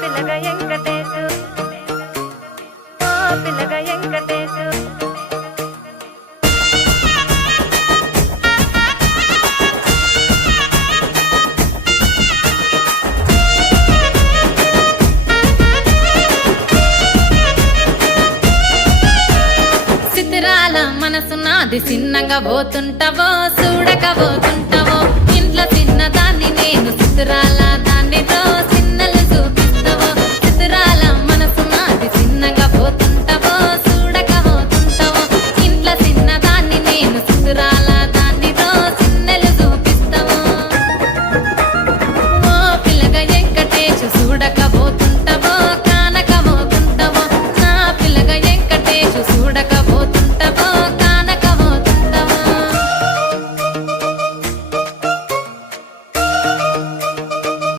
పిల్లగా వెంకటేశు ఓ పిల్లగా వెంకటేశు సితిరాల మనసు నాది చిన్నగా పోతుంటావో చూడక పోతుంటావో ఇంట్లో చిన్నదాన్ని నేను సితిరాల